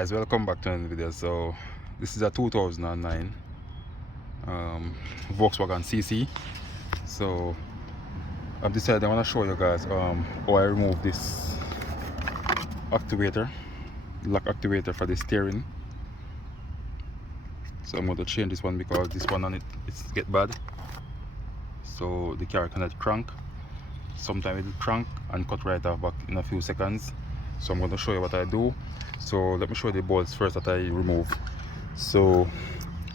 Guys, welcome back to another video. So this is a 2009 Volkswagen CC. So I've decided I want to show you guys how I remove this actuator, lock actuator for the steering. So I'm going to change this one because this one on it's get bad, so the car cannot crank. Sometimes it will crank and cut right off back in a few seconds. So I'm going to show you what I do. So let me show you the bolts first that I remove. So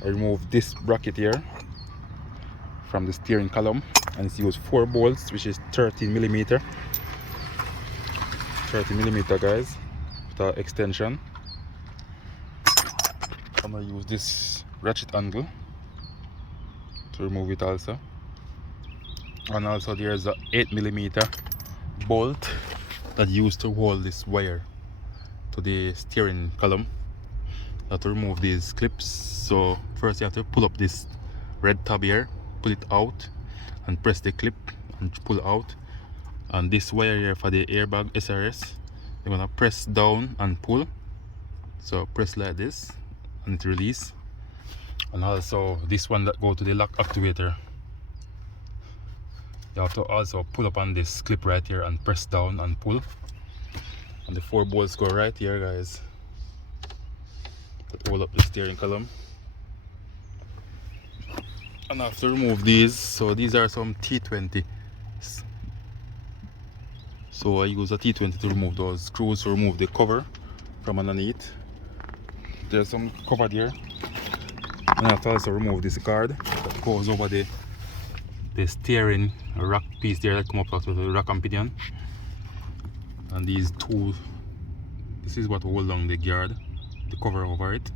I remove this bracket here from the steering column, and it's used 4 bolts, which is 30mm, guys, with an extension. I'm gonna use this ratchet angle to remove it also, and also there's a 8mm bolt that used to hold this wire to the steering column. You have to remove these clips. So first you have to pull up this red tab here, pull it out and press the clip and pull out. And this wire here for the airbag SRS, you're gonna press down and pull. So press like this and it release. And also this one that go to the lock actuator, you have to also pull up on this clip right here and press down and pull. And the 4 bolts go right here, guys, that hold up the steering column. And I have to remove these. So these are some T20. So I use a T20 to remove those screws, to remove the cover from underneath. There's some cover there. And I have to also remove this guard that goes over the steering rack piece there that come up out of the rack and pinion. And these two, this is what hold on the guard, the cover over it.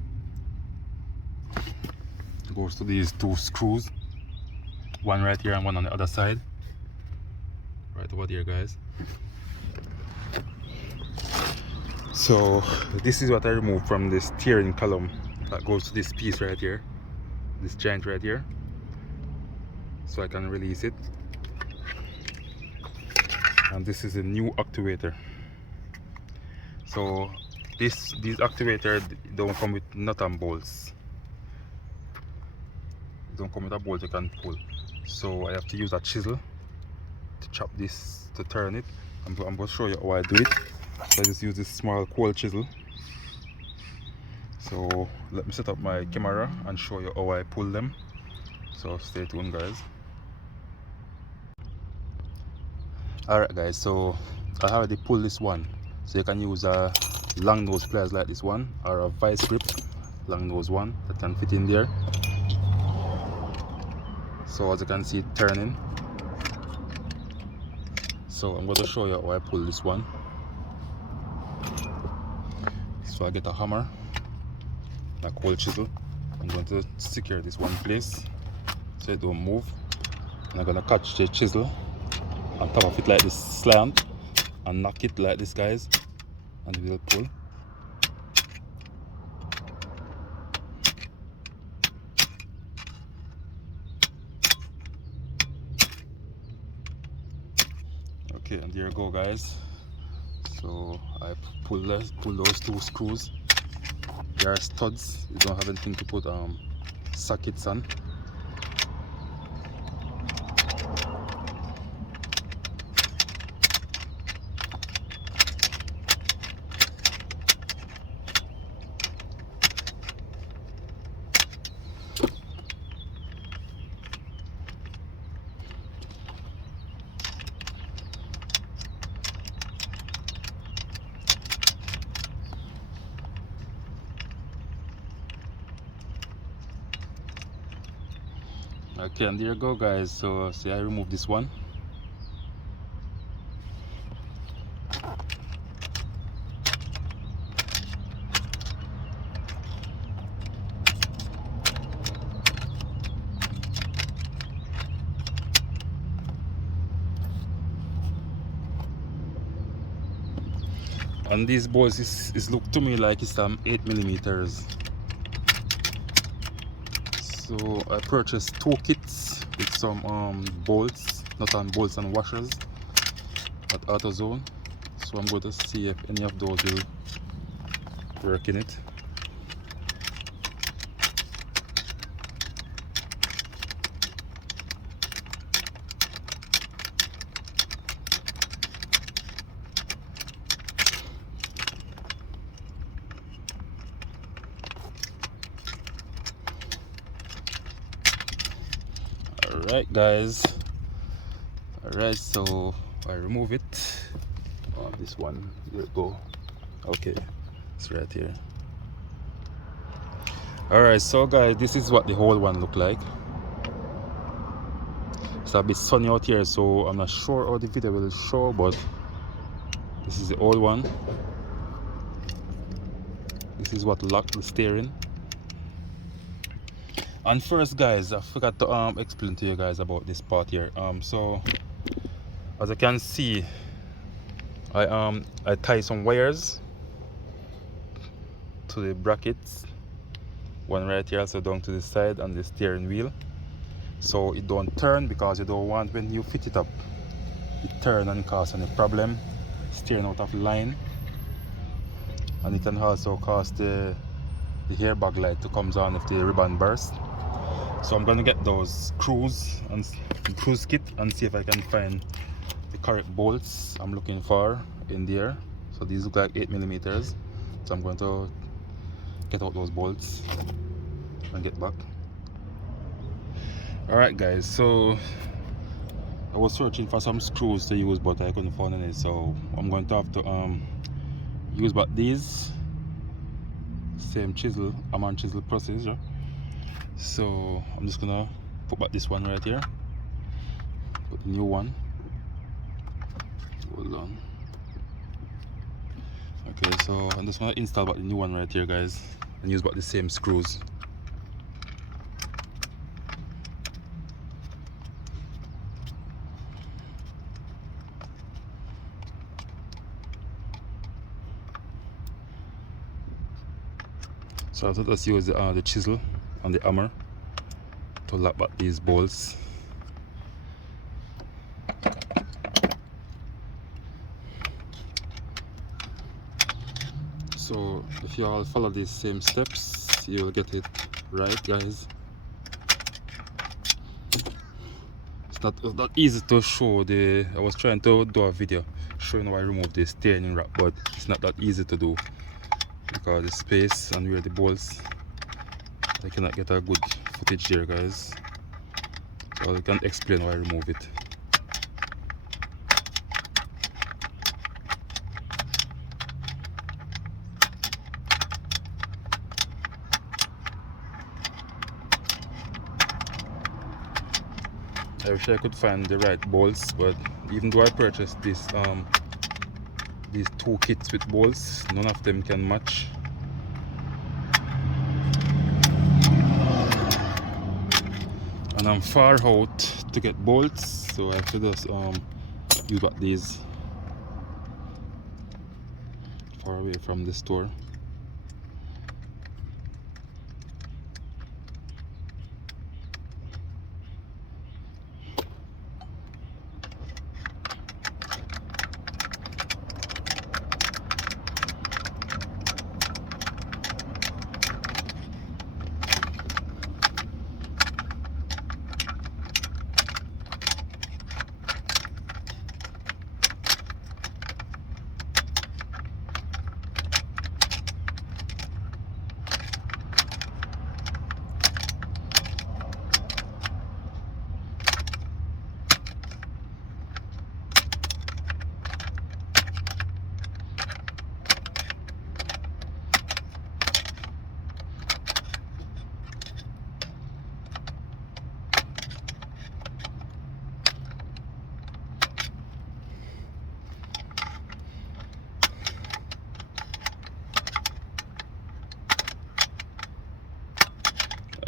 It goes to these 2 screws, one right here and one on the other side, right over there, guys. So this is what I removed from the steering column that goes to this piece right here, this joint right here, so I can release it. And this is a new actuator. So these actuators don't come with nut and bolts. It don't come with a bolt you can pull. So I have to use a chisel to chop this, to turn it. I'm going to show you how I do it. So I just use this small cold chisel. So let me set up my camera and show you how I pull them. So stay tuned, guys. Alright guys, so I already pulled this one. So you can use a long nose pliers like this one, or a vice grip long nose one that can fit in there. So as you can see it turning. So I'm going to show you how I pull this one. So I get a hammer, a cold chisel. I'm going to secure this one place so it don't move. And I'm going to catch the chisel on top of it like this slant and knock it like this, guys, and it will pull. Okay, and there you go, guys. So I pull those 2 screws. They are studs. You don't have anything to put sockets on. Okay, and there you go, guys. So see, I removed this one. And these bolts is look to me like it's 8mm. So I purchased 2 kits with some bolts, nut and bolts and washers at AutoZone. So I'm going to see if any of those will working it. Alright guys, alright, so I remove it. Oh, this one, here it go. Okay, it's right here. Alright, so guys, this is what the whole one look like. It's a bit sunny out here, so I'm not sure how the video will show, but this is the old one. This is what locked the steering. And first guys, I forgot to explain to you guys about this part here. So as you can see, I tie some wires to the brackets, one right here, also down to the side on the steering wheel, so it don't turn, because you don't want, when you fit it up, it turn and cause any problem, steering out of line. And it can also cause the airbag light to come on if the ribbon bursts. So I'm gonna get those screws and the cruise kit and see if I can find the correct bolts I'm looking for in there. So these look like 8mm, so I'm going to get out those bolts and get back. Alright guys, so I was searching for some screws to use, but I couldn't find any, so I'm going to have to use but these same chisel, Amman chisel procedure. So I'm just gonna put back this one right here, put the new one. Hold on. Okay, so I'm just gonna install back the new one right here guys, and use back the same screws. So I'll just use the chisel and the hammer to lock back these bolts. So if you all follow these same steps, you'll get it right guys. It's not easy to show I was trying to do a video showing how I remove the steering rack, but it's not that easy to do because the space and where the bolts, I cannot get a good footage there guys, so I can explain why I remove it. I wish I could find the right bolts, but even though I purchased this these two kits with bolts, none of them can match. And I'm far out to get bolts, so I have to just use back these far away from the store.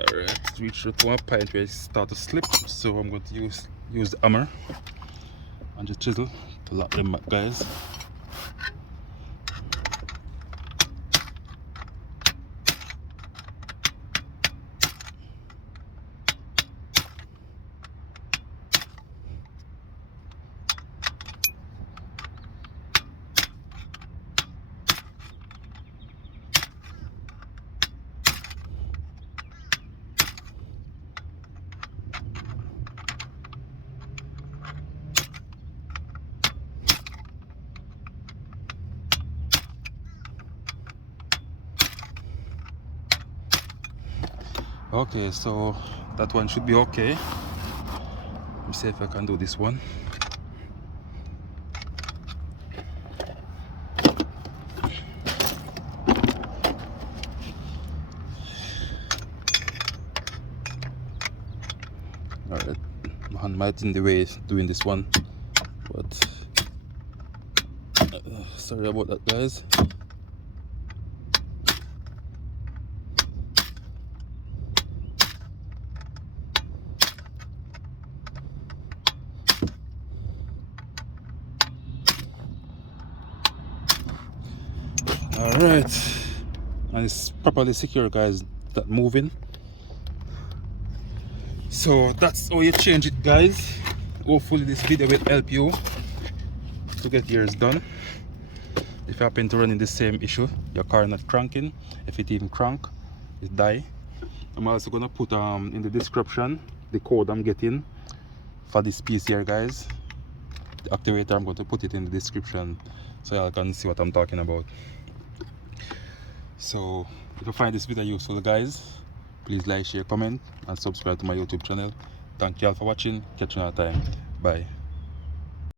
Alright, it's reached to one point where it start to slip, so I'm going to use the hammer and the chisel to lock them back guys. Okay, so that one should be okay. Let me see if I can do this one. Alright, man might in the way doing this one, but sorry about that, guys. Alright, and it's properly secure, guys, that moving. So that's how you change it, guys. Hopefully this video will help you to get yours done. If you happen to run in the same issue, your car not cranking, if it even crank, it die. I'm also gonna put in the description the code I'm getting for this piece here, guys. The Actuator, I'm going to put it in the description so y'all can see what I'm talking about. So if you find this video useful, guys, please like, share, comment and subscribe to my YouTube channel. Thank you all for watching. Catch you another time. Bye.